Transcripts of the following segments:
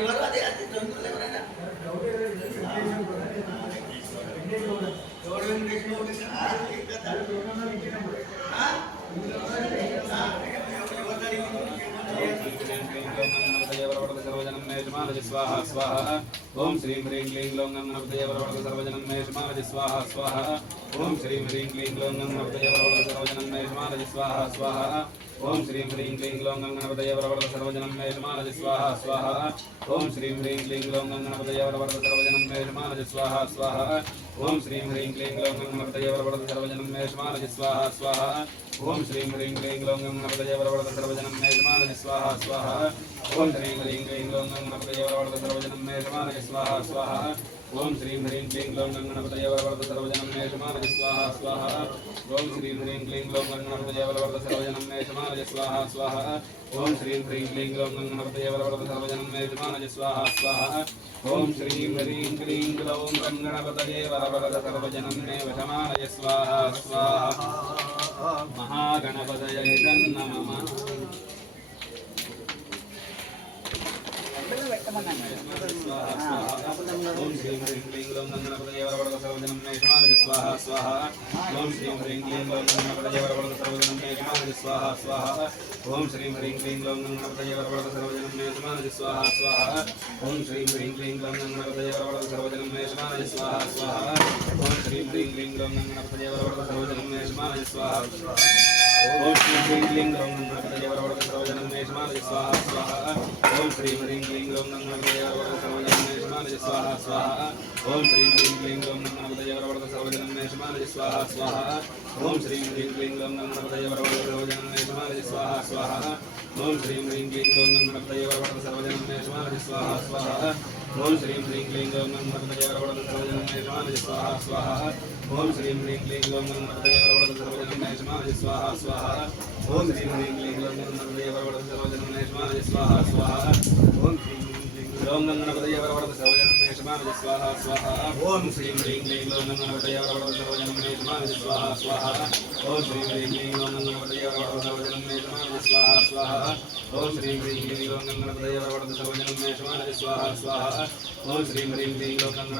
ఎవరు అదే అదే ఎవరైనా स्वाहा स्वाहा ओम श्री ह्रीं क्लीं ग्लौं गणपतये वरवरद सर्वजनं मे समानति स्वाहा स्वाहा ओम श्री ह्रीं क्लीं ग्लौं गणपतये वरवरद सर्वजनं मे समानति स्वाहा स्वाहा ओम श्री ह्रीं क्लीं ग्लौं गणपतये वरवरद सर्वजनं मे समानति स्वाहा स्वाहा ओम श्री ह्रीं क्लीं ग्लौं गणपतये वरवरद सर्वजनं मे समानति स्वाहा स्वाहा ओम श्री ह्रीं क्लीं ग्लौं गणपतये वरवरद सर्वजनं मे समानति स्वाहा स्वाहा ओम श्री ह्रीं क्लीं ग्लौं गणपतये वरवरद सर्वजनं मे समानति स्वाहा स्वाहा ओम श्री ह्रीं क्लीं ग्लौं गणपतये वरवरद सर्वजनं मे समानति स्वाहा स्वाहा ओम श्री ह्रीं क्लीं ग्लौं गणपतये वरवरद सर्वजनं मे समानति स्वाहा स्वाहा ओम श्री ह्रीं क्लीं ग्लौं गणपतये वरवरद सर्वजनं मे समानति स्वाहा स्वाहा ओम श्री ह्रीं क्लीं ग्लौं गणपतये वरवरद सर्वजनं मे समानति स्वाहा स्वाहा ओम श्री ह्रीं क्लीं ग्लौं गणपतये वरवरद सर्वजनं मे समानति स्वाहा स्वाहा महागणपतये नमः ओम श्री ह्रीं क्लीं ग्लौं गणपतये वरवरद सर्वजनं मे समानति स्वाहा स्वाहा ओम श्री ह्रीं क्लीं ग्लौं गणपतये वरवरद सर्वजनं मे समानति स्वाहा स्वाहा ओम श्री ह्रीं क्लीं ग्लौं गणपतये वरवरद सर्वजनं मे समानति स्वाहा स्वाहा ओम श्री ह्रीं क्लीं ग्लौं गणपतये वरवरद सर्वजनं मे समानति स्वाहा स्वाहा ओम श्री ह्रीं क्लीं ग्लौं गणपतये वरवरद सर्वजनं मे समानति स्वाहा ओम श्री ह्रीं क्लीं ग्लौं गणपतये वरवरद सर्वजनं मे समानति स्वाहा स्वाहा ओम श्री ह्रीं क्लीं ग्लौं गणपतये वरवरद सर्वजनं मे समानति स्वाहा स्वाहा ओम श्री ह्रीं क्लीं ग्लौं गणपतये वरवरद सर्वजनं मे समानति स्वाहा स्वाहा ओम श्री ह्रीं क्लीं ग्लौं गणपतये वरवरद सर्वजनं मे समानति स्वाहा स्वाहा ओम श्री ह्रीं क्लीं ग्लौं गणपतये वरवरद सर्वजनं मे समानति स्वाहा स्वाहा ओम श्री ह्रीं क्लीं ग्लौं गणपतये वरवरद सर्वजनं मे समानति स्वाहा स्वाहा ओम श्री ह्रीं क्लीं ग्लौं गणपतये वरवरद सर्वजनं मे समानति स्वाहा स्वाहा ओम श्री ह्रीं क्लीं ग्लौं गणपतये वरवरद सर्वजनं मे समानति स्वाहा स्वाहा ओम श्री ग्लौं गणपतये वरवरद सर्वजनं मे समानति स्वाहा स्वाहा ओम श्री ह्रीं क्लीं ग्लौं गणपतये वरवरद सर्वजनं मे समानति स्वाहा स्वाहा ओम श्री ह्रीं क्लीं ग्लौं गणपतये वरवरद सर्वजनं मे समानति स्वाहा स्वाहा ओम श्री ह्रीं क्लीं ग्लौं गणपतये वरवरद सर्वजनं मे समानति स्वाहा स्वाहा ओम श्री ह्रीं क्लीं ग्लौं गणपतये वरवरद सर्वजनं मे समानति स्वाहा स्वाहा ओम श्री ह्रीं क्लीं ग्लौं गणपतये वरवरद सर्वजनं मे समानति स्वाहा स्वाहा ओम श्री ह्रीं क्लीं ग्लौं गणपतये वरवरद सर्वजनं मे समानति स्वाहा स्वाहा ओम श्री ह्रीं क्लीं ग्लौं गणपतये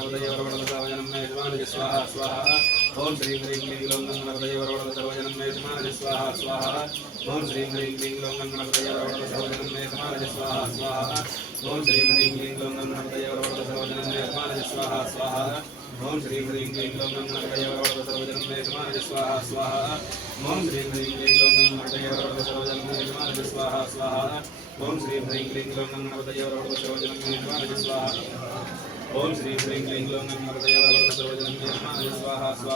वरवरद सर्वजनं मे समानति स्वाहा स्वाहा ओम श्री ह्रीं क्लीं ग्लौं गणपतये वरवरद सर्वजनं मे समानति स्वाहा स्वाहा ओम श्री ह्रीं क्लीं ग्लौं गणपतये वरवरद सर्वजनं मे समानति स्वाहा स्वाहा ओम श्री ह्रीं क्लीं ग्लौं गणपतये वरवरद सर्वजनं मे समानति स्वाहा ओम श्री ह्रीं क्लीं ग्लौं गणपतये वरवरद सर्वजनं मे समानति स्वाहा स्वाहा ओम श्री ह्रीं क्लीं ग्लौं गणपतये वरवरद सर्वजनं मे समानति स्वाहा स्वाहा ओम श्री ह्रीं क्लीं ग्लौं गणपतये वरवरद सर्वजनं मे समानति स्वाहा स्वाहा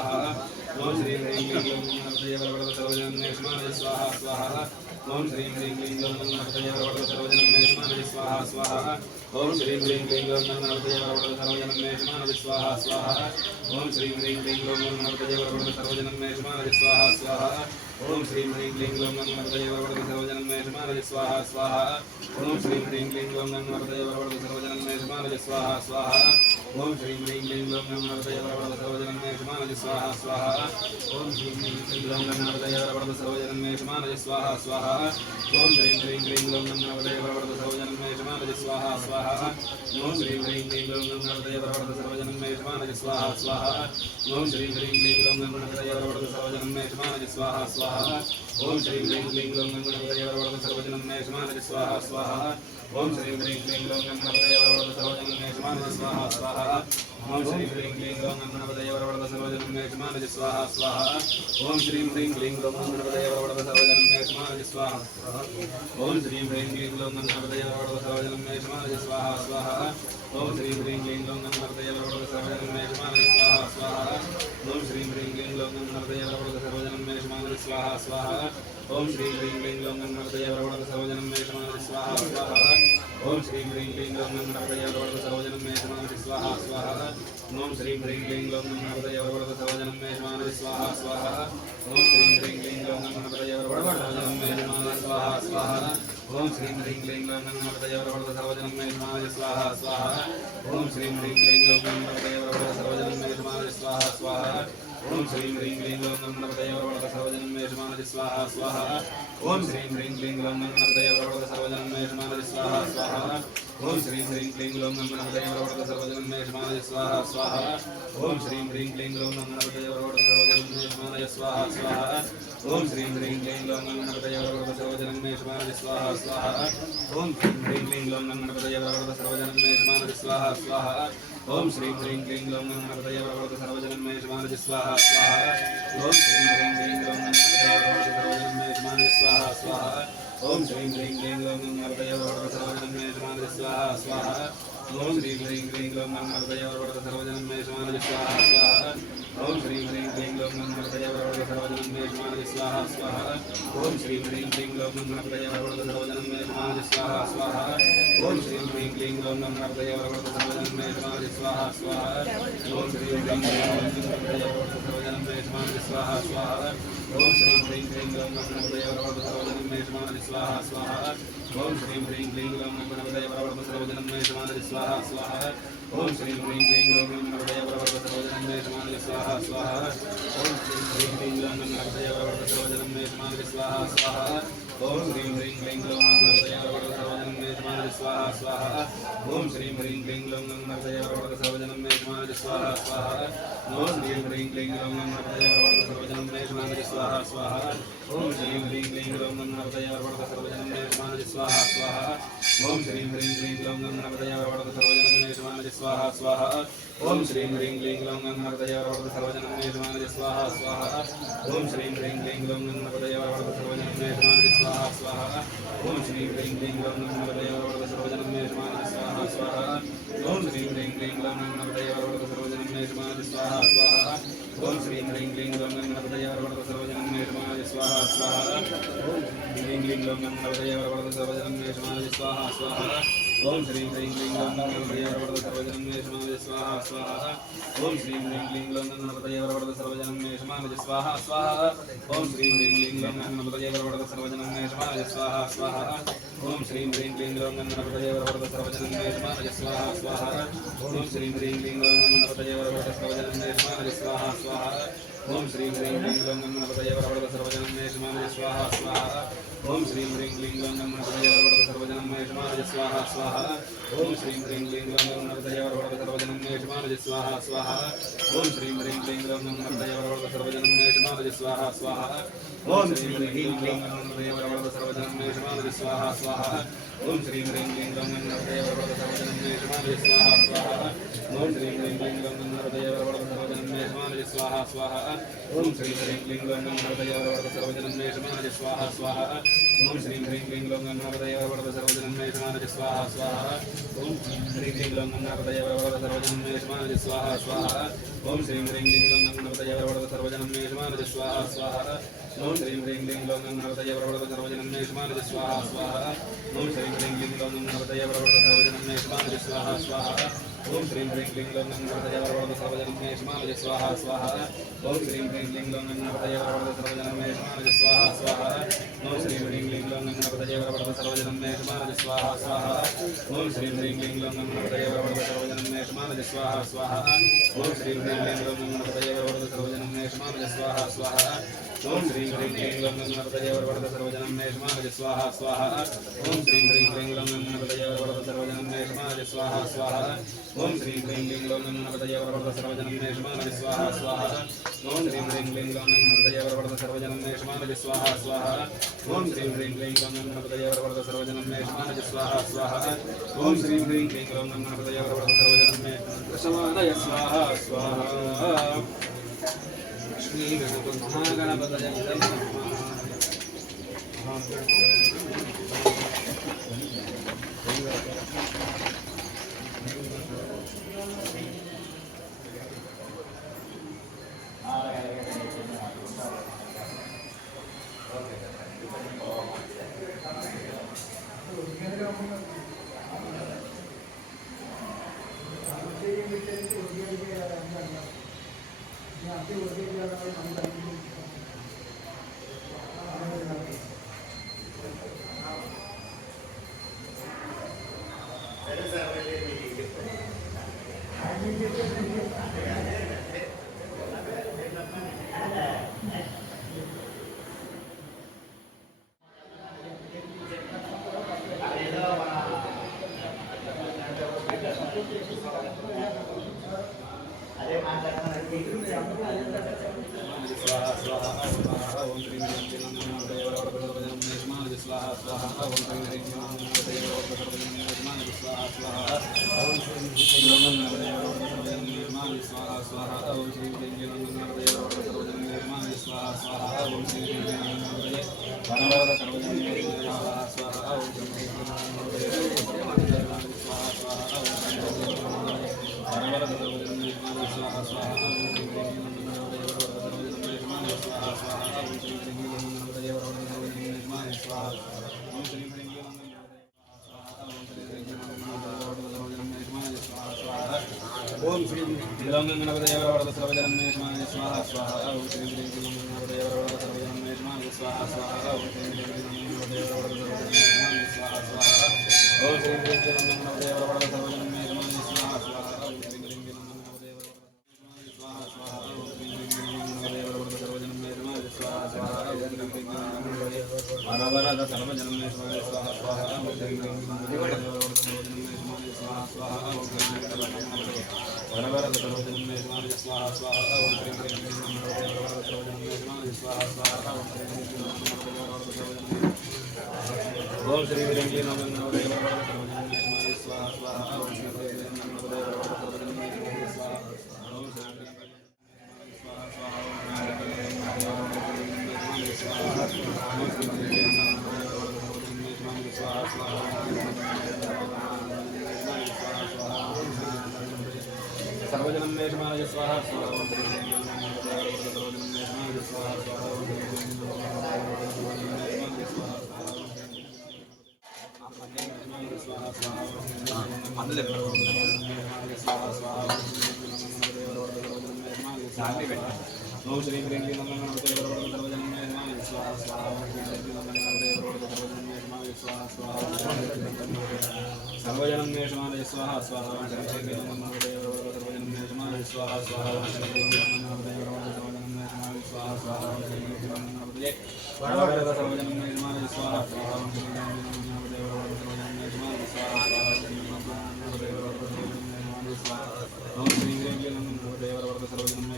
ओम श्री ह्रीं क्लीं ग्लौं गणपतये वरवरद सर्वजनं मे समानति स्वाहा स्वाहा ओम श्री ह्रीं क्लीं ग्लौं गणपतये वरवरद सर्वजनं मे समानति स्वाहा स्वाहा ओम श्री ह्रीं क्लीं ग्लौं गणपतये वरवरद सर्वजनं मे समानति स्वाहा स्वाहा ओम श्री ह्रीं क्लीं ग्लौं गणपतये वरवरद सर्वजनं मे समानति स्वाहा स्वाहा ओम श्री ह्रीं क्लीं ग्लौं गणपतये वरवरद सर्वजनं मे समानति स्वाहा स्वाहा ओम श्री ह्रीं क्लीं ग्लौं गणपतये वरवरद सर्वजनं मे समानति स्वाहा स्वाहा ओम श्री ह्रीं क्लीं ग्लौं गणपतये वरवरद सर्वजनं मे समानति स्वाहा स्वाहा ओम श्री ह्रीं क्लीं ग्लौं गणपतये वरवरद सर्वजनं मे समानति स्वाहा स्वाहा ओम श्री ह्रीं क्लीं ग्लौं गणपतये वरवरद सर्वजनं मे समानति स्वाहा स्वाहा ओम श्री ह्रीं क्लीं ग्लौं गणपतये वरवरद सर्वजनं मे समानति स्वाहा स्वाहा ओम श्री ह्रीं क्लीं ग्लौं गणपतये वरवरद सर्वजनं मे समानति स्वाहा स्वाहा ओम श्री ह्रीं क्लीं ग्लौं गणपतये वरवरद सर्वजनं मे समानति स्वाहा स्वाहा ओम श्री ह्रीं क्लीं ग्लौं गणपतये वरवरद सर्वजनं मे समानति स्वाहा ओम श्री ह्रीं क्लीं ग्लौं गणपतये वरवरद सर्वजनं मे समानति स्वाहा स्वाहा ओम श्री ह्रीं क्लीं ग्लौं गणपतये वरवरद सर्वजनं मे समानति स्वाहा स्वाहा ओम श्री ह्रीं क्लीं ग्लौं गणपतये वरवरद सर्वजनं मे समानति स्वाहा स्वाहा ओम श्री ह्रीं क्लीं ग्लौं गणपतये वरवरद सर्वजनं मे समानति स्वाहा स्वाहा ओम श्रीं ह्रीं क्लीं ग्लौं गणपतये वरवरद सर्वजनं मे यजमानस्य स्वाहा स्वाहा ओम श्रीं ह्रीं क्लीं ग्लौं गणपतये वरवरद सर्वजनं मे यजमानस्य स्वाहा स्वाहा ओम श्रीं ह्रीं क्लीं ग्लौं गणपतये वरवरद सर्वजनं मे यजमानस्य स्वाहा स्वाहा ओम श्रीं ह्रीं क्लीं ग्लौं गणपतये वरवरद सर्वजनं मे यजमानस्य स्वाहा स्वाहा ओम श्रीं ह्रीं क्लीं ग्लौं गणपतये वरवरद सर्वजनं मे यजमानस्य स्वाहा स्वाहा ओम श्रीं ह्रीं क्लीं ग्लौं गणपतये वरवरद सर्वजनं मे यजमानस्य स्वाहा स्वाहा ओम श्रीं ह्रीं क्लीं ग्लौं गणपतये वरवरद सर्वजनं मे यजमानस्य स्वाहा स्वाहा ओम श्रीं ह्रीं क्लीं ग्लौं गणपतये वरवरद सर्वजनं मे यजमानस्य स्वाहा स्वाहा ओम श्रीं ह्रीं क्लीं ग्लौं गणपतये वरवरद सर्वजनं मे यजमानस्य स्वाहा स्वाहा ओम श्रीं ह्रीं क्लीं ग्लौं गणपतये वरवरद सर्वजनं मे यजमानस्य स्वाहा स्वाहा ओम श्रीं ह्रीं क्लीं ग्लौं गणपतये वरवरद सर्वजनं मे यजमानस्य स्वाहा स्वाहा ओम श्रीं ह्रीं क्लीं ग्लौं गणपतये वरवरद सर्वजनं मे यजमानस्य स्वाहा स्वाहा ओम श्रीं ह्रीं क्लीं ग्लौं गणपतये वरवरद सर्वजनं मे यजमानस्य स्वाहा स्वाहा ओम श्रीं ह्रीं क्लीं ग्लौं गणपतये वरवरद सर्वजनं मे यजमानस्य स्वाहा स्वाहा ओम श्रीं ह्रीं क्लीं ग्लौं गणपतये वरवरद सर्वजनं मे यजमानस्य स्वाहा स्वाहा ओम श्रीं ह्रीं क्लीं ग्लौं गणपतये वरवरद सर्वजनं मे यजमानस्य स्वाहा स्वाहा ओम श्रीं ह्रीं क्लीं ग्लौं गणपतये वरवरद सर्वजनं मे यजमानस्य स्वाहा स्वाहा ओम श्रीं ह्रीं क्लीं ग्लौं गणपतये वरवरद सर्वजनं मे यजमानस्य स्वाहा स्वाहा ओम श्रीं ह्रीं क्लीं ग्लौं गणपतये वरवरद सर्वजनं मे यजमानस्य स्वाहा स्वाहा ओम श्रीं ह्रीं क्लीं ग्लौं गणपतये वरवरद सर्वजनं मे यजमानस्य स्वाहा स्वाहा ओम श्रीं ह्रीं क्लीं ग्लौं गणपतये वरवरद सर्वजनं मे यजमानस्य स्वाहा स्वाहा ओम श्रीं ह्रीं क्लीं ग्लौं गणपतये वरवरद सर्वजनं मे यजमानस्य स्वाहा स्वाहा ओम श्रीं ह्रीं क्लीं ग्लौं गणपतये वरवरद सर्वजनं मे यजमानस्य स्वाहा स्वाहा ओम श्रीं ह्रीं क्लीं ग्लौं गणपतये वरवरद सर्वजनं मे यजमानस्य स्वाहा स्वाहा ओम श्रीं ह्रीं क्लीं ग्लौं गणपतये वरवरद सर्वजनं मे यजमानस्य स्वाहा स्वाहा ओम श्रीं ह्रीं क्लीं ग्लौं गणपतये वरवरद सर्वजनं मे यजमानस्य स्वाहा स्वाहा ओम श्रीं ह्रीं क्लीं ग्लौं गणपतये वरवरद सर्वजनं मे यजमानस्य स्वाहा स्वाहा ओम श्रीं ह्रीं क्लीं ग्लौं गणपतये वरवरद सर्वजनं मे यजमानस्य स्वाहा स्वाहा ओम श्रीं ह्रीं क्लीं ग्लौं गणपतये वरवरद सर्वजनं मे यजमानस्य स्वाहा स्वाहा ओम श्रीं ह्रीं क्लीं ग्लौं गणपतये वरवरद सर्वजनं मे यजमानस्य स्वाहा स्वाहा ओम श्रीं ह्रीं क्लीं ग्लौं गणपतये वरवरद सर्वजनं मे यजमानस्य स्वाहा स्वाहा ओम श्रीं ह्रीं क्लीं ग्लौं गणपतये वरवरद सर्वजनं मे यजमानस्य स्वाहा स्वाहा ओम श्रीं ह्रीं क्लीं ग्लौं गणपतये वरवरद सर्वजनं मे यजमानस्य स्वाहा स्वाहा ओम श्रीं ह्रीं क्लीं ग्लौं गणपतये वरवरद सर्वजनं मे यजमानस्य स्वाहा स्वाहा ओम श्रीं ह्रीं क्लीं ग्लौं गणपतये वरवरद सर्वजनं मे यजमानस्य स्वाहा स्वाहा ओम श्रीं ह्रीं क्लीं ग्लौं गणपतये वरवरद सर्वजनं मे यजमानस्य स्वाहा स्वाहा ओम श्रीं ह्रीं क्लीं ग्लौं गणपतये वरवरद सर्वजनं मे यजमानस्य स्वाहा स्वाहा ओम श्रीं ह्रीं क्लीं ग्लौं गणपतये वरवरद सर्वजनं मे यजमानस्य स्वाहा स्वाहा ओम श्रीं ह्रीं क्लीं ग्लौं गणपतये वरवरद सर्वजनं मे यजमानस्य स्वाहा स्वाहा ओम श्रीं ह्रीं क्लीं ग्लौं गणपतये वरवरद सर्वजनं मे यजमानस्य स्वाहा स्वाहा ओम श्रीं ह्रीं क्लीं ग्लौं गणपतये वरवरद सर्वजनं मे यजमानस्य स्वाहा स्वाहा ओम श्रीं ह्रीं क्लीं ग्लौं गणपतये वरवरद सर्वजनं मे यजमानस्य स्वाहा स्वाहा ओम श्रीं ह्रीं क्लीं ग्लौं गणपतये वरवरद सर्वजनं मे यजमानस्य स्वाहा स्वाहा ओम श्रीं ह्रीं क्लीं गणपतये वरवरद सर्वजनं मे यजमानस्य स्वाहा स्वाहा ओम श्रीं ह्रीं क्लीं गणपतये वरवरद सर्वजनं मे यजमानस्य स्वाहा स्वाहा ओम श्रीं ह्रीं क्लीं गणपतये वरवरद सर्वजनं मे यजमानस्य स्वाहा स्वाहा ओम श्रीं ह्रीं क्लीं गणपतये वरवरद सर्वजनं मे यजमानस्य स्वाहा स्वाहा ओम श्रीं ह्रीं क्लीं गणपतये वरवरद सर्वजनं मे यजमानस्य स्वाहा स्वाहा ओम श्रीं ह्रीं क्लीं गणपतये वरवरद सर्वजनं मे यजमानस्य स्वाहा स्वाहा ओम श्रीं ह्रीं क्लीं गणपतये वरवरद सर्वजनं मे यजमानस्य स्वाहा स्वाहा ओम श्रीं ह्रीं क्लीं गणपतये वरवरद सर्वजनं मे यजमानस्य स्वाहा स्वाहा ओम श्रीं ह्रीं क्लीं गणपतये वरवरद सर्वजनं मे यजमानस्य स्वाहा स्वाहा ओम श्रीं ह्रीं क्लीं गणपतये वरवरद सर्वजनं मे यजमानस्य स्वाहा स्वाहा ओम श्रीं ह्रीं क्लीं गणपतये वरवरद सर्वजनं मे यजमानस्य स्वाहा स्वाहा ओम श्रीं ह्रीं क्लीं गणपतये वरवरद सर्वजनं मे यजमानस्य स्वाहा स्वाहा ओम श्रीं ह्रीं क्लीं गणपतये वरवरद सर्वजनं मे यजमानस्य स्वाहा स्वाहा ओम श्रीं ह्रीं क्लीं गणपतये वरवरद सर्वजनं मे यजमानस्य स्वाहा स्वाहा ओम श्रीं ह्रीं क्लीं गणपतये वरवरद सर्वजनं मे यजमानस्य स्वाहा स्वाहा ओम श्रीं ह्रीं क्लीं गणपतये वरवरद सर्वजनं मे यजमानस्य स्वाहा स्वाहा ओम श्रीं ह्रीं क्लीं गणपतये वरवरद सर्वजनं मे यजमानस्य स्वाहा स्वाहा ओम श्रीं ह्रीं क्लीं गणपतये वरवरद सर्वजनं मे यजमानस्य स्वाहा स्वाहा ओम श्रीं ह्रीं क्लीं गणपतये वरवरद सर्वजनं मे यजमानस्य स्वाहा स्वाहा ओम श्रीं ह्रीं क्लीं गणपतये वरवरद सर्वजनं मे यजमानस्य स्वाहा स्वाहा श्री महागणपतये नमः ओम श्री गणपतये वरवरद सर्वजनं मे स्वाहा स्वाहा ओम श्री गणपतये वरवरद सर्वजनं मे स्वाहा स्वाहा ओम श्री गणपतये वरवरद सर्वजनं मे स्वाहा स्वाहा ओम श्री गणपतये वरवरद सर्वजनं मे स्वाहा स्वाहा ओम श्री गणपतये स्वाहा स्वाहा ओम श्री गणपतये वरवरद सर्वजनं मे स्वाहा स्वाहा ओम श्री गणपतये वरवरद सर्वजनं मे स्वाहा स्वाहा ओम श्री गणपतये वरवरद सर्वजनं मे स्वाहा स्वाहा ओम श्री गणपतये वरवरद सर्वजनं मे स्वाहा स्वाहा ओम श्री गणपतये वरवरद सर्वजनं मे स्वाहा स्वाहा ओम श्री गणपतये वरवरद सर्वजनं मे ओम श्री गणपतये वरवरद सर्वजनं मे स्वाहा स्वाहा ओम श्री गणपतये वरवरद सर्वजनं मे स्वाहा ओम श्री स्वाहा स्वाहा ओम श्री गणपतये स्वाहा स्वाहा सर्वजनं मे स्वाहा स्वाहा ओम श्री सर्वजनं मे स्वाहा स्वाहा ओम श्री स्वाहा स्वाहा అందులే स्वाहा स्वाहा शांति बैठ ओम श्री ह्रीं क्लीं नमः गणपतये वरवरद सर्वजनं मे स्वाहा स्वाहा ओम श्री ह्रीं क्लीं नमः गणपतये वरवरद सर्वजनं मे स्वाहा स्वाहा सर्वजनं मे स्वाहा स्वाहा ओम श्री ह्रीं क्लीं नमः गणपतये वरवरद सर्वजनं मे स्वाहा स्वाहा ओम श्री ह्रीं क्लीं नमः गणपतये वरवरद सर्वजनं मे स्वाहा स्वाहा ओम श्री ह्रीं क्लीं नमः गणपतये वरवरद सर्वजनं मे स्वाहा स्वाहा ओम श्री ह्रीं क्लीं नमः गणपतये वरवरद सर्वजनं मे स्वाहा स्वाहा ओम श्री ह्रीं क्लीं नमः गणपतये वरवरद सर्वजनं मे स्वाहा स्वाहा ओम श्री ह्रीं क्लीं नमः गणपतये वरवरद सर्वजनं मे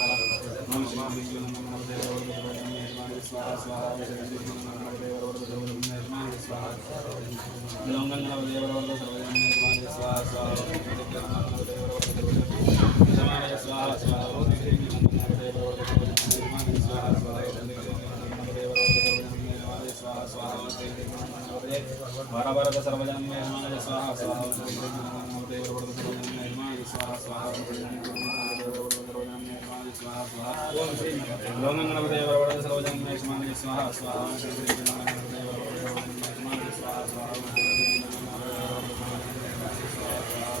स्वाहा ओम श्री ह्रीं क्लीं नमः गणपतये वरवरद सर्वजनं मे स्वाहा स्वाहा ओम श्री ह्रीं क्लीं नमः गणपतये वरवरद सर्वजनं मे स्वाहा लोंगन गणपतये वरवरद सर्वजनं मे स्वाहा स्वाहा ओम श्री ह्रीं क्लीं नमः गणपतये वरवरद सर्वजनं मे स्वाहा स्वाहा ओम श्री ह्रीं क्लीं नमः गणपतये वरवरद सर्वजनं मे स्वाहा स्वाहा ओम श्री ह्रीं क्लीं नमः गणपतये वरवरद सर्वजनं मे स्वाहा स्वाहा ओम श्री ह्रीं क्लीं नमः गणपतये वरवरद सर्वजनं मे स्वाहा स्वाहा ओम श्री ह्रीं क्लीं नमः गणपतये वरवरद सर्वजनं मे स्वाहा स्वाहा ओम श्री ह्रीं क्लीं नमः गणपतये वरवरद सर्वजनं मे स्वाहा स्वाहा ओम श्री लोंगन गणपतये वरवरद सर्वजनं मे स्वाहा स्वाहा ओम श्री ह्रीं क्लीं नमः गणपतये वरवरद सर्वजनं मे स्वाहा स्वाहा ओम श्री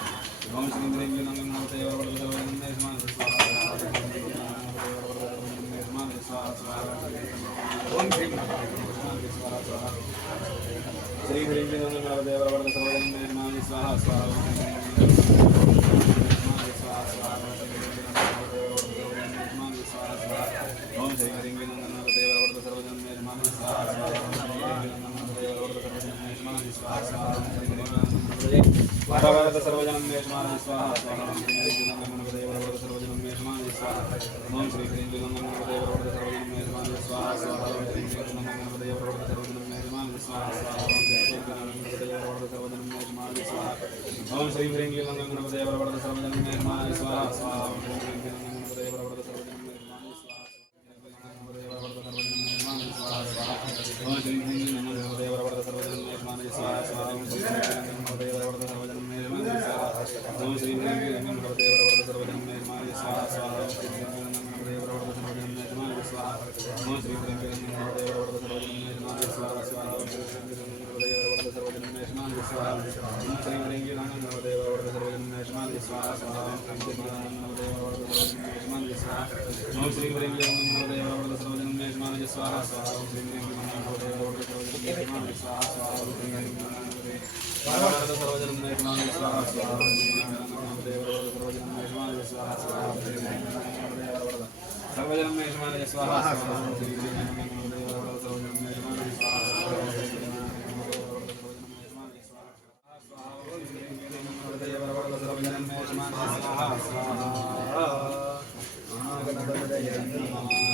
ह्रीं क्लीं नमः ओम श्री ह्रीं क्लीं नमः गणपतये वरवरद सर्वजनं मे स्वाहा स्वाहा ओम श्री श्री ह्रीं क्लीं नमः गणपतये वरवरद सर्वजनं मे स्वाहा स्वाहा ओम श्री ह्रीं क्लीं नमः गणपतये वरवरद सर्वजनं मे स्वाहा स्वाहा वरवरद सर्वजनं मे स्वाहा स्वाहा ओम श्री ह्रीं क्लीं नमः गणपतये वरवरद सर्वजनं मे स्वाहा ओम श्री ह्रीं क्लीं नमः गणपतये वरवरद सर्वजनं मे स्वाहा स्वाहा ओम श्री ह्रीं क्लीं नमः गणपतये वरवरद सर्वजनं मे स्वाहा स्वाहा ओम श्री ह्रीं क्लीं नमः गणपतये वरवरद सर्वजनं मे स्वाहा ओम श्री ह्रीं क्लीं नमः गणपतये वरवरद सर्वजनं मे स्वाहा स्वाहा ओम श्री ह्रीं क्लीं नमः गणपतये वरवरद सर्वजनं मे स्वाहा स्वाहा ओम श्री ह्रीं क्लीं नमः गणपतये वरवरद सर्वजनं मे स्वाहा स्वाहा ओम श्री ह्रीं क्लीं नमः गणपतये वरवरद सर्वजनं मे स्वाहा ओम श्री ह्रीं क्लीं नमः गणपतये वरवरद सर्वजनं मे स्वाहा स्वाहा ओम श्री ह्रीं क्लीं नमः गणपतये वरवरद सर्वजनं मे स्वाहा ओम श्री ह्रीं क्लीं नमः गणपतये वरवरद सर्वजनं मे स्वाहा स्वाहा ओम श्री ह्रीं क्लीं नमः गणपतये वरवरद सर्वजनं मे स्वाहा ओम श्री ह्रीं क्लीं नमः गणपतये वरवरद सर्वजनं मे स्वाहा स्वाहा ओम श्री ह्रीं क्लीं नमः गणपतये वरवरद सर्वजनं मे स्वाहा ओम श्री ह्रीं क्लीं नमः गणपतये वरवरद सर्वजनं मे स्वाहा स्वाहा ओम श्री ह्रीं क्लीं नमः गणपतये वरवरद सर्वजनं मे स्वाहा स्वाहा ओम श्री ह्रीं क्लीं नमः वरवरद सर्वजनं मे स्वाहा स्वाहा ओम श्री ह्रीं क्लीं नमः गणपतये वरवरद सर्वजनं मे स्वाहा स्वाहा ओम श्री ह्रीं क्लीं नमः गणपतये वरवरद सर्वजनं मे स्वाहा स्वाहा ओम श्री ह्रीं क्लीं नमः गणपतये वरवरद सर्वजनं मे स्वाहा स्वाहा ओम श्री ह्रीं क्लीं नमः गणपतये वरवरद सर्वजनं मे स्वाहा स्वाहा महागणपतये नमः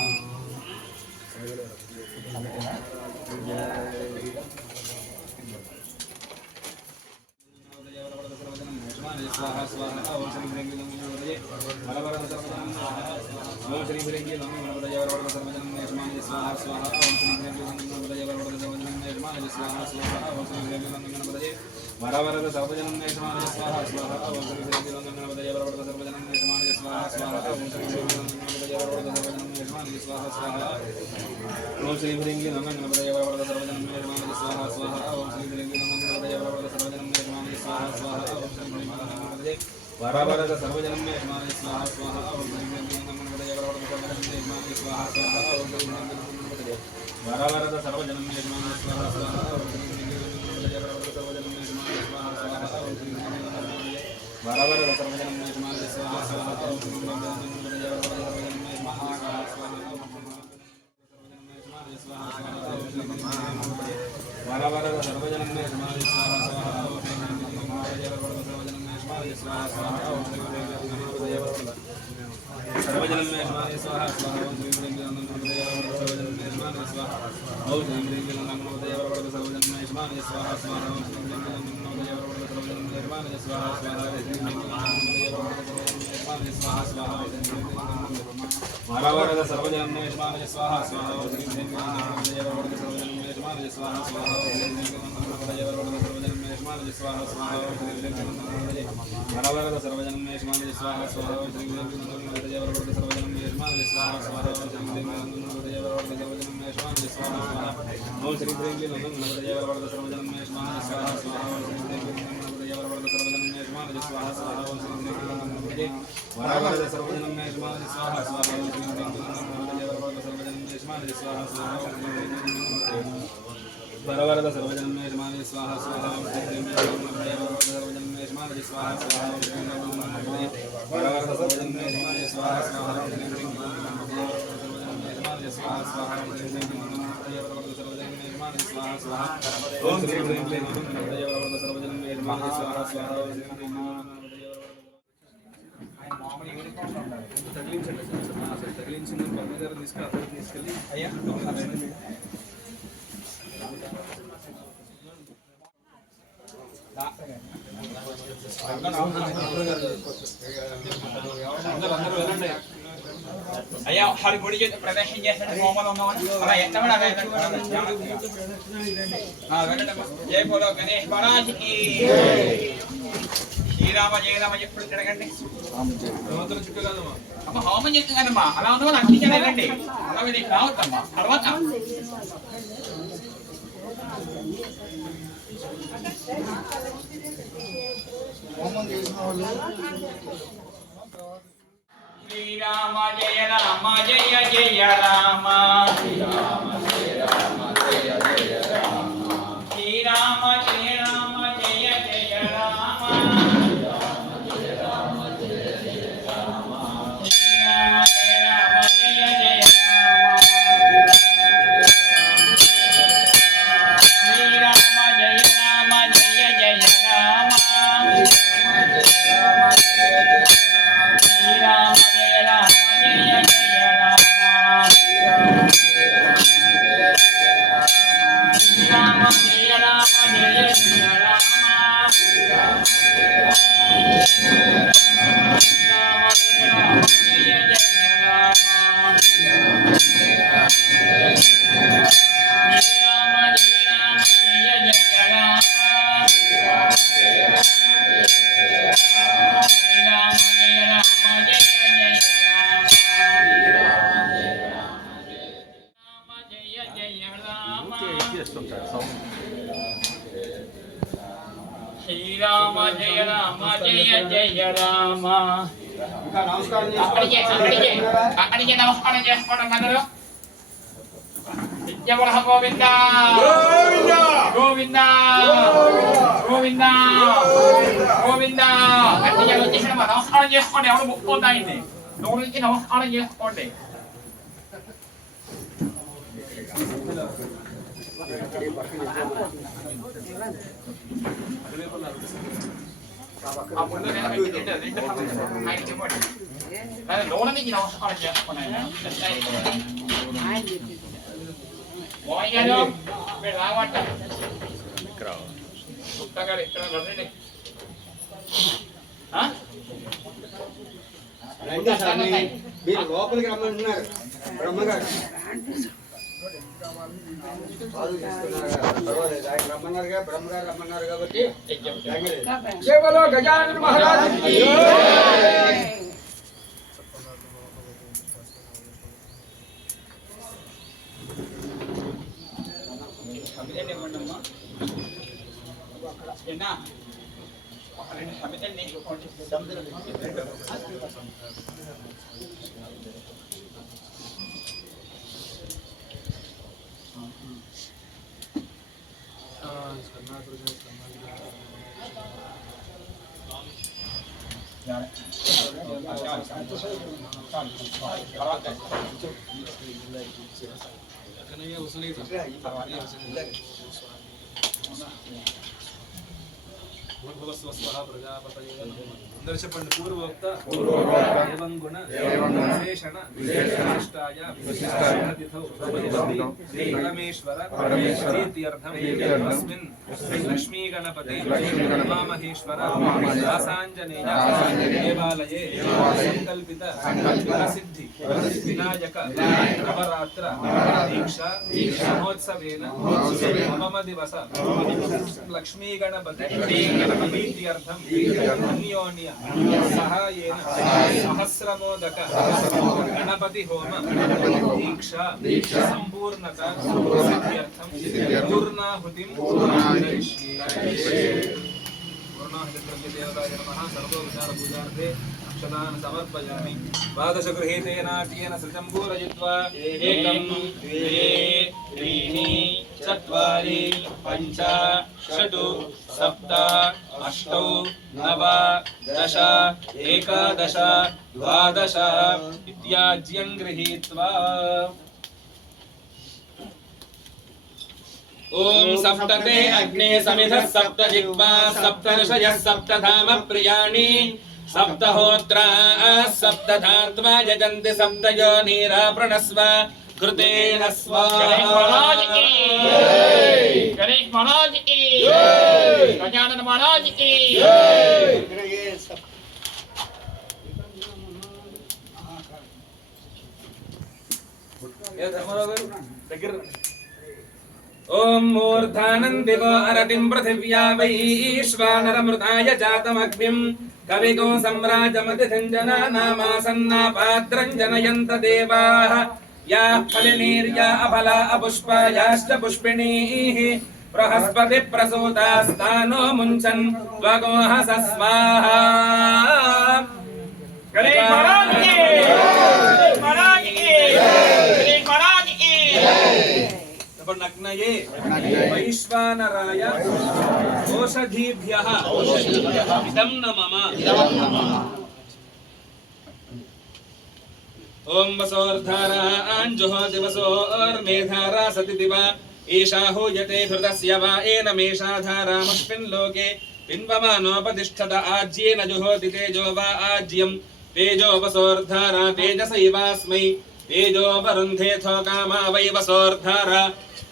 यजमानय स्वाहा स्वाहा ओम श्री ह्रीं क्लीं गणपतये वरवरद सर्वजनं ओम श्री ह्रीं क्लीं गणपतये वरवरद सर्वजनं यजमानय स्वाहा स्वाहा ओम श्री ह्रीं क्लीं गणपतये वरवरद सर्वजनं यजमानय स्वाहा स्वाहा ओम श्री ह्रीं क्लीं गणपतये वरवरद सर्वजनं यजमानय स्वाहा स्वाहा ओम श्री ह्रीं क्लीं गणपतये वरवरद सर्वजनं यजमानय स्वाहा स्वाहा ओम श्री ह्रीं क्लीं गणपतये वरवरद सर्वजनं यजमानय स्वाहा स्वाहा ओम श्री ह्रीं क्लीं गणपतये वरवरद सर्वजनं यजमानय स्वाहा स्वाहा ओम श्री ह्रीं क्लीं गणपतये वरवरद सर्वजनं यजमानय स्वाहा स्वाहा ओम श्री ह्रीं क्लीं गणपतये वरवरद सर्वजनं यजमानय स्वाहा स्वाहा ओम श्री ह्रीं क्लीं गणपतये वरवरद सर्वजनं यजमानय स्वाहा स्वाहा ओम श्री ह्रीं क्लीं गणपतये वरवरद सर्वजनं यजमानय स्वाहा स्वाहा ओम श्री ह्रीं क्लीं गणपतये वरवरद सर्वजनं यजमानय स्वाहा स्वाहा ओम श्री ह्रीं क्लीं गणपतये वरवरद सर्वजनं यजमानय स्वाहा स्वाहा ओम श्री ह्रीं क्लीं गणपतये वरवरद सर्वजनं यजमानय स्वाहा स्वाहा वरवरद सर्वजनं यजमानय स्वाहा स्वाहा ओम श्री ह्रीं क्लीं गणपतये वरवरद सर्वजनं यजमानय स्वाहा स्वाहा ओम श्री ह्रीं क्लीं गणपतये वरवरद सर्वजनं यजमानय स्वाहा स्वाहा ओम श्री ह्रीं क्लीं गणपतये वरवरद सर्वजनं यजमानय स्वाहा ओम श्री ह्रीं क्लीं गणपतये वरवरद सर्वजनं यजमानय स्वाहा स्वाहा ओम श्री ह्रीं क्लीं गणपतये वरवरद सर्वजनं यजमानय स्वाहा स्वाहा ओम श्री ह्रीं क्लीं गणपतये वरवरद सर्वजनं यजमानय स्वाहा स्वाहा वरवरद सर्वजनं यजमानय स्वाहा स्वाहा ओम श्री ह्रीं क्लीं गणपतये वरवरद सर्वजनं यजमानय स्वाहा स्वाहा ओम श्री ह्रीं क्लीं गणपतये वरवरद सर्वजनं यजमानय स्वाहा स्वाहा ओम श्री ह्रीं क्लीं गणपतये वरवरद सर्वजनं यजमानय स्वाहा स्वाहा ओम श्री ह्रीं क्लीं गणपतये वरवरद सर्वजनं यजमानय स्वाहा स्वाहा ओम श्री ह्रीं क्लीं गणपतये वरवरद सर्वजनं यजमानय स्वाहा स्वाहा ओम श्री ह्रीं क्लीं गणपतये वरवरद सर्वजनं यजमानय स्वाहा स्वाहा ओम श्री ह्रीं क्लीं गणपतये वरवरद सर्वजनं यजमानय स्वाहा स्वाहा ओम श्री ह्रीं क्लीं गणपतये वरवरद सर्वजनं यजमानय स्वाहा स्वाहा ओम श्री ह्रीं क्लीं गणपतये वरवरद सर्वजनं यजमानय स्वाहा स्वाहा ओम श्री ह्रीं क्लीं गणपतये वरवरद सर्वजनं यजमानय स्वाहा स्वाहा ओम श्री ह्रीं क्लीं गणपतये वरवरद सर्वजनं यजमानय स्वाहा स्वाहा ओम श्री ह्रीं क्लीं गणपतये वरवरद सर्वजनं यजमानय स्वाहा स्वाहा ओम श्री ह्रीं क्लीं गणपतये वरवरद सर्वजनं यजमानय स्वाहा स्वाहा ओम श्री ह्रीं क्लीं गणपतये वरवरद सर्वजनं यजमानय स्वाहा स्वाहा ओम श्री ह्रीं क्लीं गणपतये वरवरद सर्वजनं यजमानय स्वाहा स्वाहा ओम श्री ह्रीं क्लीं తగిలించిన పర్మిటర్ తీసుకెళ్ళి అయ్యా అందరూ వెళ్ళండి అయ్యా హరి గుడి ప్రదర్శన చేస్తాడు హోమం అలా ఎత్తమని జయ బోలో గణేష్ మహారాజ్కి శ్రీరామ జయరామ ఎప్పుడు తిరగండి అమ్మ హోమం చేస్తుంది కదమ్మా అలా ఉన్న వాళ్ళు అన్ని జరగండి అలా నీకు రావద్దమ్మా తర్వాత హోమం చేసిన వాళ్ళు శ్రీరామ జయ రామ జయ జయ రామ శ్రీరామ జయ రామ జయ జయ రామ శ్రీరామ జయ రామ జయ జయ రామ శ్రీరామ జయ రామ జయ జయ రామ శ్రీరామ జయ రామ జయ జయ రామ శ్రీరామ జయ రామ జయ జయ రామ శ్రీరామ జయ రామ జయ జయ రామ శ్రీరామ జయ రామ జయ జయ రామ శ్రీరామ జయ రామ జయ జయ రామ అక్కడికి నమస్కారం చేసుకోవడం అందరూ నిత్యముల గోవింద గోవింద గోవింద గోవింద అక్కడికి వచ్చేసిన నమస్కారం చేసుకోండి ఎవరు ముక్కుందాయింది నోరు నుంచి నమస్కారం చేసుకోండి లోన నుంచి నమస్కారం చేసుకున్నాను మీరు రావట ఇక్కడ రండి రండి స్వామి, మీరు లోపలికి రమ్మంటున్నారు బ్రహ్మగారు. పర్వాలేదు, ఆయన రమ్మన్నారుగా, బ్రహ్మగారు రమ్మన్నారు కాబట్టి గజానన మహారాజ్ అందరూ చెప్పండి. పూర్వోక్త ఏవం గుణ విశేషణ విశిష్టాయ విశిష్టాతిథౌ పరమేశ్వర ప్రీత్యర్థం తస్మిన్ లక్ష్మీ గణపతి ఉమామహేశ్వర దాసాంజనేయ దేవాలయే సంకల్పిత ప్రసిద్ధి వినాయక నవరాత్ర దీక్షా మహోత్సవేన నవమ దివస లక్ష్మీ గణపతి ప్రీత్యర్థం అన్యోన్య సహాయేన సహస్రమోదక గణపతి హోమ దీక్షా సంపూర్ణత సిద్ధ్యర్థం పూర్ణాహుతిం పూర్ణాహుతిదేవతాయ నమః. సర్వోపచార పూజార్థే అక్షతాన్ సమర్పయామి. ద్వాదశ గృహేతేనాట్యేన సృజం పూరయిత్వా ఏకం ద్వే త్రీణి చత్వారి పంచ షట్ సప్త అష్టౌ నవ దశ ఏకాదశ ద్వాదశ ఇత్యాజ్యం గృహీత్వా ఓం సప్తతే అగ్నే సమిధః సప్త జిహ్వా సప్త ఋషయః సప్త ధామ ప్రియాణి సప్తహోత్రా సప్తధాత్వా యజంతి సప్త యోనిరా ప్రణస్వ కృతేన స్వాహా. गणेश महाराज की गजानन महाराज की ఓం మూర్ధానందివో అరతిం పృథివ్యా వైశ్వానరమృతాయ జాతమగ్నిం కవిగో సమ్రాజమతిథంజనానామాసన్నాపాత్రం జనయంత దేవాః యా ఫలినీర్యా అఫలా అపుష్పాయాశ్చ పుష్పిణీః బృహస్పతి ప్రసూతాస్తానో ముంచన్ త్వగోహ సస్వాహా. गणेश महाराज की गणेश महाराज की गणेश महाराज की नग्नये वैश्वानराय ओषधीभ्यः इदं नमः. ओम वसोर्धाराञ्जुहोति वसोर्मेधारा सति दिवा ईशा हूयते हृदस्य वा एनमेषाधारामस्मिन् लोके पिन्वमानोपतिष्ठत आज्येन जुहोति तेजो वा आज्यं तेजो वसोर्धारा तेजसैवास्मै तेजो वरुन्धेऽथो कामा वै वसोर्धारा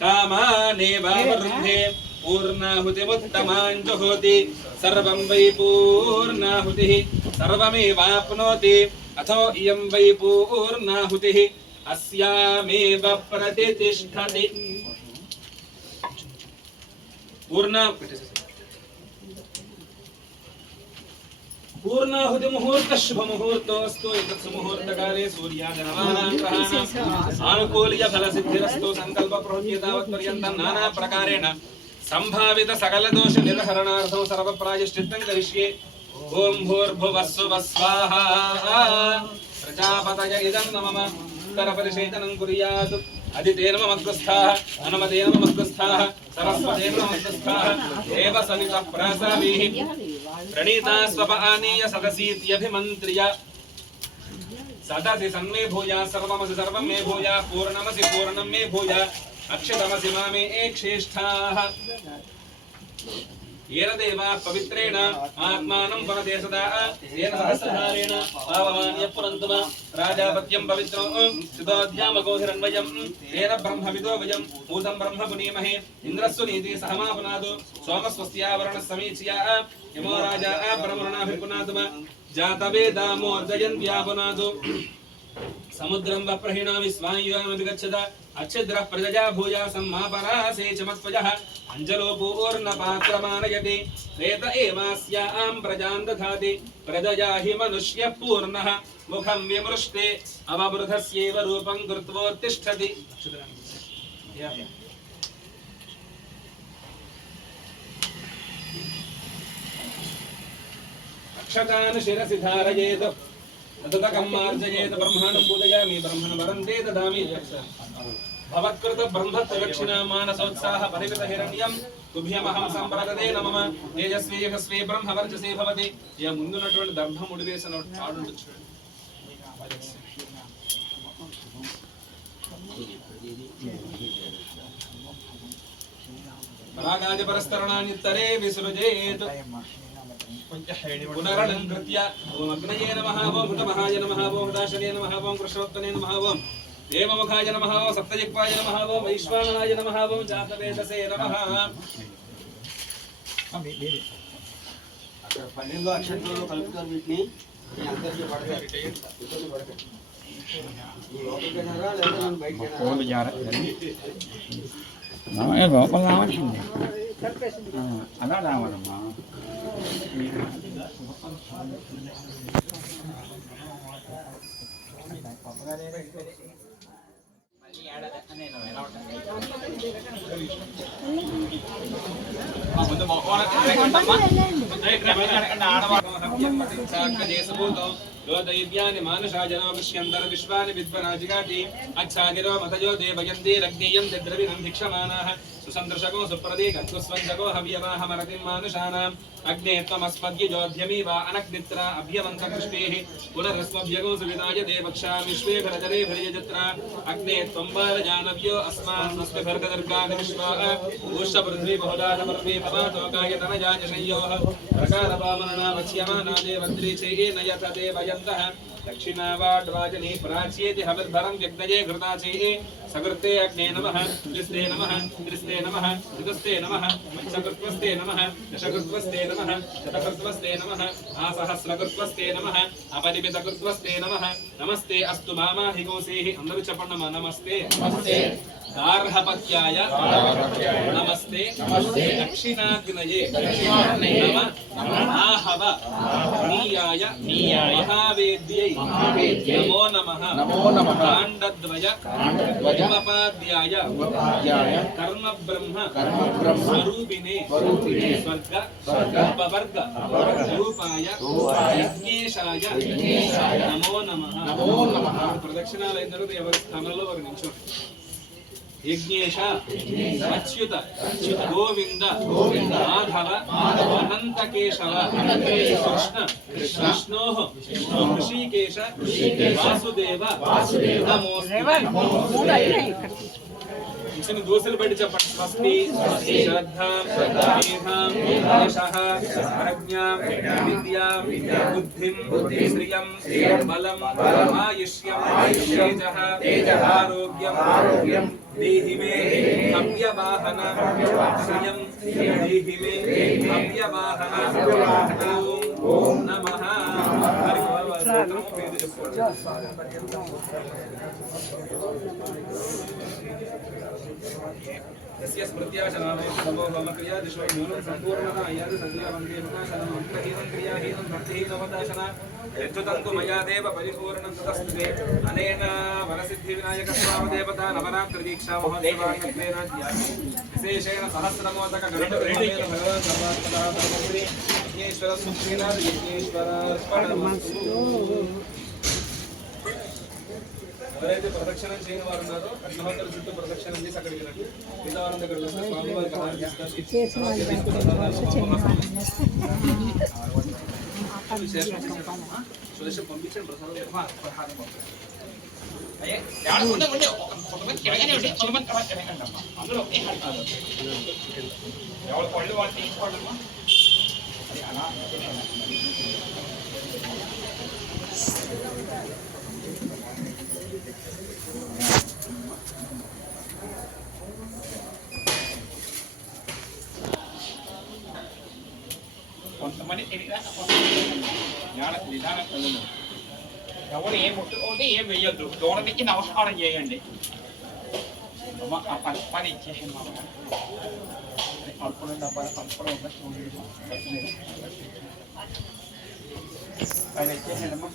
कामानेवावरुन्धे पूर्णाहुतिमुत्तमां जुहोति सर्वं वै पूर्णाहुतिः सर्वमेवाप्नोति अथो इयं वै पूर्णाहुतिः अस्यामेव प्रतिष्ठति. पूर्णाहुति मुहूर्त शुभ मुहूर्तोऽस्तु. एतत् सुमुहूर्तकाले सूर्यादनवानां ग्रहाणाम् आनुकूल्य फल सिद्धिरस्तु. संकल्प प्रवृत्ति तावत्पर्यन्तं नाना प्रकारेण संभावित सकल दोष निर्हरणार्थं सर्व प्रायश्चित्तं करिष्ये. ओम भूर्भुवः स्वः स्वाहा. प्रजापतये इदं नमः. उत्तरपरिषेचनं कुर्यात्. अदितेन ममग्रस्थाः अनुमतेन ममग्रस्थाः सरस्वतेन ममग्रस्थाः देव सवितः प्रासावीः प्रणीता स्वप आनीय सदसीत्यभिमन्त्र्य. सदसि सन्मे भूयात् सर्वमसि सर्वं मे भूयात् पूर्णमसि पूर्णं मे भूयात् अक्षतमसि मामे एक्ष्येष्ठाः. येन देवाः पवित्रेण आत्मानं वरदे सदा येन सहस्रधारेण पावमान्य पुरन्तम राजापत्यं पवित्रो चितोद्यामगोहिरन्वयं येन ब्रह्मविदो वयं भूतं ब्रह्म पुनीमहे इन्द्रस्व नीति सहमापनादो सोमस्वस्यावरणः समीच्या यमो राजा परमरुणाभिपुनातम जातवेदामोर्जयन् व्यापुनादो समुद्रं वप्रहिणामि स्वायुयामपि गच्छत अच्छद्रः प्रजया भूयासं मा परासे च मत्वजः अञ्जलो पूर्णपात्रमानयति प्रेत एवास्यां प्रजां दधाति प्रजया हि मनुष्यः पूर्णः मुखं विमृष्टे अवबृधस्यैव रूपं कृत्वोत्तिष्ठति अक्षतान् शिरसि धारयेत् तदकं मार्जयेत ब्रह्माणं पूजयामि ब्रह्मन् वरन्ते ददामि भवत्कृत ब्रह्मत्वदक्षिणा मानसोत्साह परिमित हिरण्यं तुभ्यमहं संप्रददे नमः तेजस्वी यशस्वी ब्रह्मवर्चसे भवति या ముందున్నటువంటి దర్భం ముడివేసిన తాడు ఉండొచ్చు పరాగాది పరస్తరణానిత్తరే విసృజేత్ पुनरणं कृत्य ओम अग्नये नमः ओम भूतमहाय नमः ओम दाशने नमः ओम कृष्णोत्तने नमः ओम देवमुखाय नमः ओम सप्तजिह्वाय नमः ओम वैश्वानराय नमः ओम जातवेदसे नमः అక్కడ 12 అక్షరాలు కలుపుతారు వీటిని అందరికీ పడతారు ఈ లోపలికైనారా లేదా బయటకైనారా కోళ్ళు జార ఏ లోపల రావాల్సిందే అలా రావాలమ్మా विश्वानि विद्वराजिगाति अच्छादिरो मतयो देवयन्ति रग्नेयं द्रविणं भिक्षमानाः सुसन्दर्शको सुप्रदीकत्वस्वञ्जको हव्यवाहमरतिं मानुषाणाम् अग्ने त्वमस्मद्यजोध्यमी वा अनग्नित्रा अभ्यवन्तकृष्टेः पुनरस्मभ्यगो सुविदाय देवक्षा विश्वे भरजरे भर्यजत्रा अग्ने त्वं बालजानव्यो अस्मान्नस्मि भर्गदर्गानि विश्वाः ऊष्यपृथ्वी बहुदानपर्वे भवातोकाय तनजाजशय्योः प्रकारपावननावक्ष्यमाना देवद्रीचैः नयथ देवयन्तः दक्षिणावाड्वाजने प्राच्येति हविर्भरं यज्ञये घृताचैः सकृते अग्ने नमः त्रिस्ते नमः त्रिस्ते नमः चतुस्ते नमः पंचकृत्वस्ते नमः दशकृत्वस्ते नमः शतकृत्वस्ते नमः आसहस्रकृत्वस्ते नमः अपरिमितकृत्वस्ते नमः नमस्ते अस्तु मामाहिकोसेः अंदरु चपण्णम नमस्ते नमस्ते गार्हपत्याय नमस्ते नमस्ते दक्षिणाग्नये नमः आहव नीयाय महावेद्यै नमो नमः काण्डद्वय उपपाद्याय कर्म ब्रह्म स्वरूपिणे स्वर्ग उपवर्ग रूपाय यज्ञेशाय नमो नमः प्रदक्षिणालय जరుగుతుంది ఎవరి స్థానంలో వారు నిల్చోండి यज्ञेश अच्युत गोविंद माधव अनंत केशव कृष्ण विष्णोः ऋषिकेश वासुदेव नमोस्तुते इच्छन दूसरे बड़ी चपट स्वस्ति श्रद्धा मेधां यशः प्रज्ञां विद्यां बुद्धिं श्रियं बलं आयुष्यं तेजः आरोग्यं देहि मे भव्यवाहन श्रियं देहि मे भव्यवाहन ओम नमः यस्य स्मृत्याशनामो नमो भवक्रिया दिशो न्यूनं सम्पूर्णः यद् सद्यवन्ते मुखाशनं मन्त्रहीनं क्रियाहीनं भक्तिहीनवदाशना यद्युतं तु मया देव परिपूर्णं तदस्ते अनेन वरसिद्धिविनायकस्वामदेवता नवरात्रिदीक्षा महोत्सवाङ्गत्वेन विशेषेण सहस्रमोदक गणपतिमेन भगवान् सर्वात्मकः धर्मश्री यज्ञेश्वरः सुप्रीणात् यज्ञेश्वरार्पणमस्तु ఎవరైతే ప్రదక్షిణం చేయని వారు ఉన్నారో అగ్నిహోత్రుల చుట్టూ ప్రదక్షిణం చేసి అక్కడికి రండి మిగతా వారి దగ్గరికి వస్తే స్వామివారికి ఆహారం పంపించండి ప్రసాదం అందులో ఎవరు పళ్ళు వాళ్ళు తీసుకోండమ్మా. అలా కొంతమంది తెలియదా నిదానం కళ్ళు ఎవరు ఏం ముట్టుకోవద్దు, ఏం వెయ్యొద్దు. దూరం నుంచి నమస్కారం చేయండి. అమ్మ ఆ పని ఇచ్చేసి పడుకునే డబ్బాలు పడుకోవడం పైన ఇచ్చేసేయండి అమ్మా.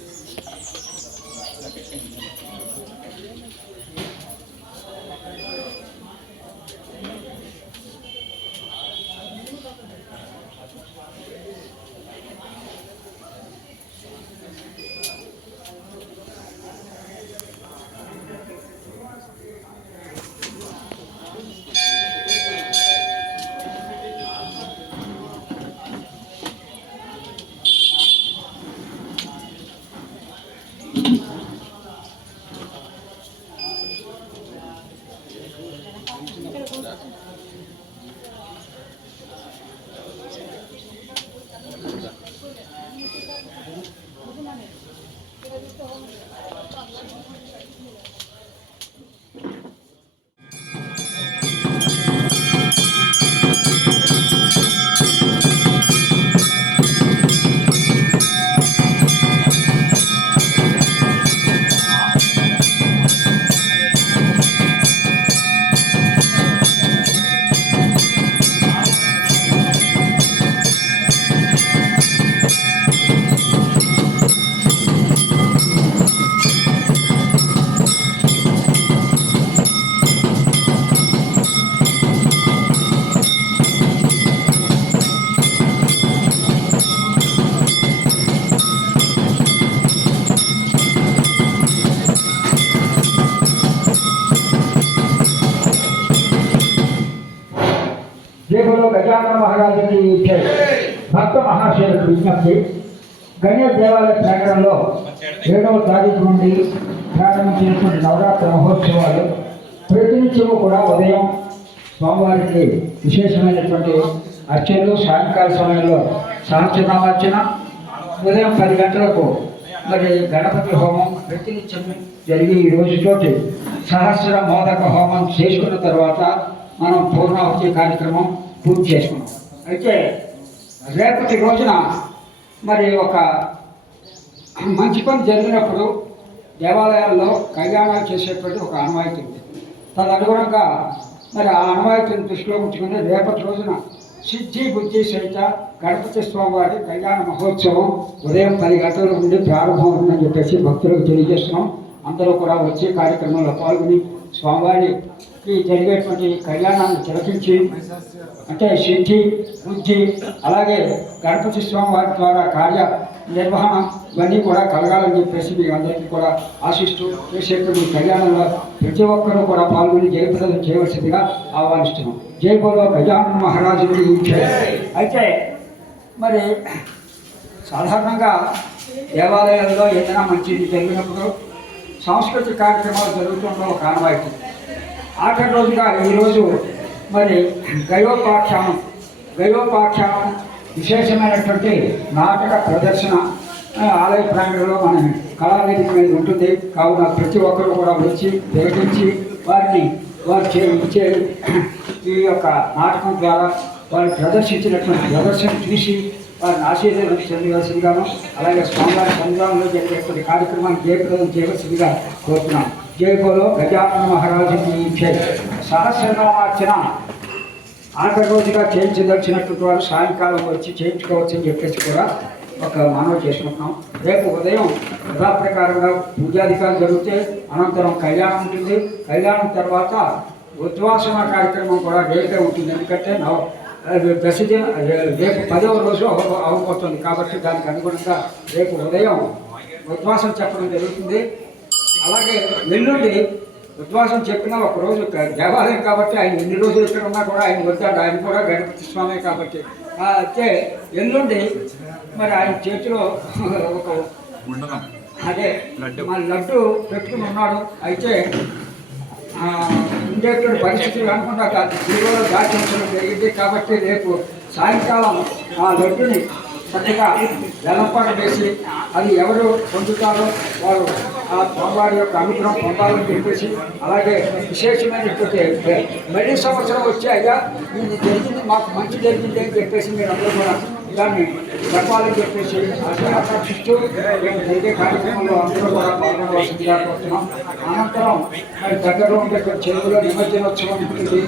జయపులో గజానన మహారాజుకి ఇచ్చే భక్త మహాశయులకు విజ్ఞప్తి. గణేష్ దేవాలయ ప్రాంగణంలో 7వ తారీఖు నుండి ప్రారంభించినటువంటి నవరాత్రి మహోత్సవాలు ప్రతినిత్యము కూడా ఉదయం స్వామివారికి విశేషమైనటువంటి అర్చనలు, సాయంకాల సమయంలో సహస్రనామార్చన, ఉదయం 10 గంటలకు మరి గణపతి హోమం ప్రతినిత్యం జరిగి ఈ రోజుతోటి సహస్ర మోదక హోమం చేసుకున్న తర్వాత మనం పూర్ణాహుతి కార్యక్రమం పూర్తి చేసుకున్నాం. అయితే రేపటి రోజున మరి ఒక మంచి పని జరిగినప్పుడు దేవాలయాల్లో కళ్యాణాలు చేసేటువంటి ఒక ఆనవాయితీ ఉంది. తదనుగుణంగా మరి ఆ ఆనవాయితీని దృష్టిలో ఉంచుకుని రేపటి రోజున సిద్ధి బుద్ధి సహిత గణపతి స్వామివారి కళ్యాణ మహోత్సవం ఉదయం 10 గంటల నుండి ప్రారంభం ఉందని చెప్పేసి భక్తులకు తెలియజేస్తున్నాం. అందరూ కూడా వచ్చే కార్యక్రమంలో పాల్గొని స్వామివారికి జరిగేటువంటి కళ్యాణాన్ని తిలకించి అంటే సిద్ధి బుద్ధి అలాగే గణపతి స్వామివారి ద్వారా కార్య నిర్వహణ ఇవన్నీ కూడా కలగాలని చెప్పేసి మీ అందరికీ కూడా ఆశిస్తూ చేసేటువంటి కళ్యాణంలో ప్రతి ఒక్కరూ కూడా పాల్గొని జయప్రదం చేయవలసిందిగా ఆహ్వానిస్తున్నాం. జై బోలో గజానన మహారాజుకి జై. అయితే మరి సాధారణంగా దేవాలయాల్లో ఏదైనా మంచిది జరిగినప్పుడు సాంస్కృతిక కార్యక్రమాలు జరుగుతుండడం ఒక ఆనవాయితీ. ఆఖరి రోజుగా ఈరోజు మరి గయోపాఖ్యానం విశేషమైనటువంటి నాటక ప్రదర్శన ఆలయ ప్రాంగణంలో మన కళావేదిక మీద ఉంటుంది. కావున ప్రతి ఒక్కరు కూడా వచ్చి తిలకించి వారు ఇచ్చే ఈ యొక్క నాటకం ద్వారా వారు ప్రదర్శించినటువంటి ప్రదర్శన చూసి వారిని ఆశీర్వాదం చెందవలసిందిగాను అలాగే స్వామివారి సన్నిధానంలో జరిగేటువంటి కార్యక్రమాన్ని జయప్రదం చేయవలసిందిగా కోరుతున్నాం. జై బోలో గజానన మహారాజుకి జై. సహస్రనామార్చన ఆఖరి రోజుగా చేయించదలిచినటువంటి వారు సాయంకాలం వచ్చి చేయించుకోవచ్చని చెప్పేసి కూడా ఒక మనవి చేసుకుంటున్నాం. రేపు ఉదయం యథాప్రకారంగా పూజాధికారులు జరిగితే అనంతరం కళ్యాణం ఉంటుంది. కళ్యాణం తర్వాత ఉద్వాసన కార్యక్రమం కూడా రేపే ఉంటుంది. ఎందుకంటే దశదిన రేపు 10వ రోజు అవ్వబోతుంది కాబట్టి దానికి అనుగుణంగా రేపు ఉదయం ఉద్వాసం చెప్పడం జరుగుతుంది. అలాగే ఎల్లుండి ఉద్వాసం చెప్పిన ఒక రోజు దేవాలయం కాబట్టి ఆయన ఎన్ని రోజులు ఇక్కడ ఉన్నా కూడా ఆయన వద్దాడు. ఆయన కూడా గణపతి స్వామి కాబట్టి అయితే ఎల్లుండి మరి ఆయన చేతిలో ఒక అదే మన లడ్డు పెట్టుకుని ఉన్నాడు. అయితే ఉండేటువంటి పరిస్థితులు అనుకున్నా కాదు జీవోలో దాచించడం జరిగింది. కాబట్టి రేపు సాయంకాలం ఆ లడ్డుని చక్కగా వెలంపాటు వేసి అది ఎవరు పొందుతారో వారు ఆ స్వామివారి యొక్క అనుగ్రహం పొందాలని చెప్పేసి, అలాగే విశేషమైనటువంటి మళ్ళీ సంవత్సరం వచ్చి అయ్యా ఇది జరిగింది మాకు మంచి జరిగింది అని చెప్పేసి మీరు అందరూ కూడా దాన్ని చెప్పాలని చెప్పేసి అదే ఆకర్షిస్తూ మేము జరిగే కార్యక్రమంలో అందరూ కూడా పాల్గొనవలసిందిగా కోరుతున్నాం. అనంతరం మరి దగ్గరలో ఉండేటువంటి చెరువులో నిమజ్జనోత్సవం ఉంటుంది.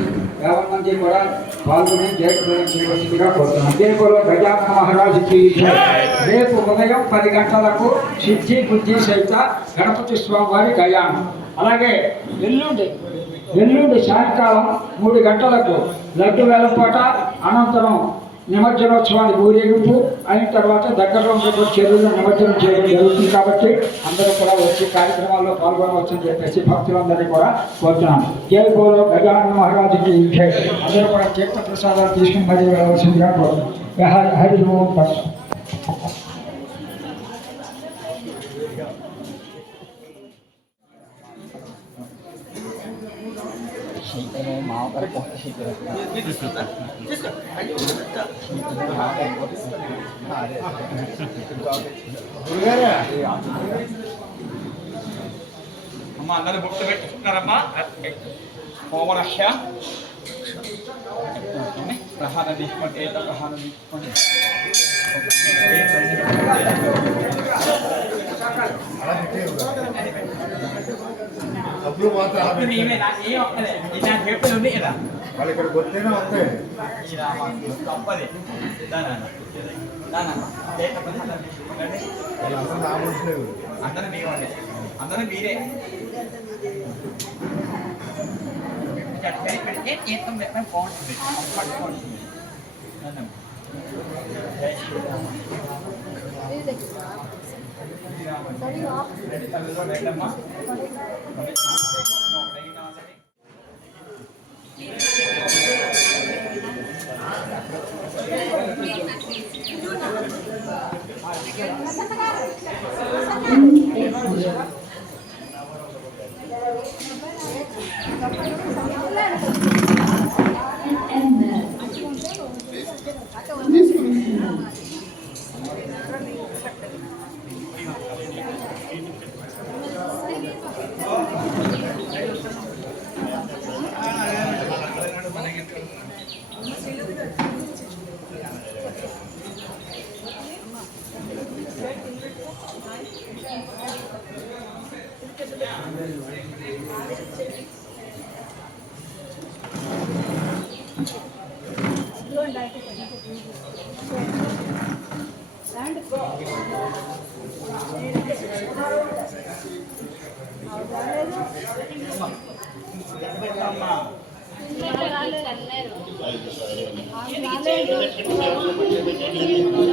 50 మంది కూడా పాల్గొని జయప్రదం చేయవలసిందిగా కోరుతున్నాం. జయపులో గజానన మహారాజుకి రేపు ఉదయం 10 గంటలకు సిద్ధి బుద్ధి సహిత గణపతి స్వామి వారి కళ్యాణం. అలాగే ఎల్లుండి సాయంకాలం 3 గంటలకు లడ్డు వేలంపాట, అనంతరం నిమజ్జనోత్సవానికి ఊరేగింపు అయిన తర్వాత దగ్గరలో ఉన్నటువంటి చెరువులో నిమజ్జనం చేయడం జరుగుతుంది. కాబట్టి అందరూ కూడా వచ్చి కార్యక్రమాల్లో పాల్గొనవచ్చని చెప్పేసి భక్తులందరినీ కూడా కోరుతున్నాను. జై బోలో గజానన మహారాజుకి అందరూ కూడా తీర్థ ప్రసాదాలు తీసుకుని మరీ వెళ్ళవలసిందిగా కోరుతున్నాం. హరి ఓం తత్సత్. అమ్మా అందరూ బుట్ట పెట్టుకుంటున్నారమ్మా. హోమరహ్య ప్రహారం తీసుకోండి, ప్రహారం తీసుకోండి. డబ్బులు మాత్రం వాళ్ళు ఇక్కడ కొత్తేనే వస్తాయి. అందరూ మీరే ఏం బాగుంటుంది పట్టుకోండి. Thank you.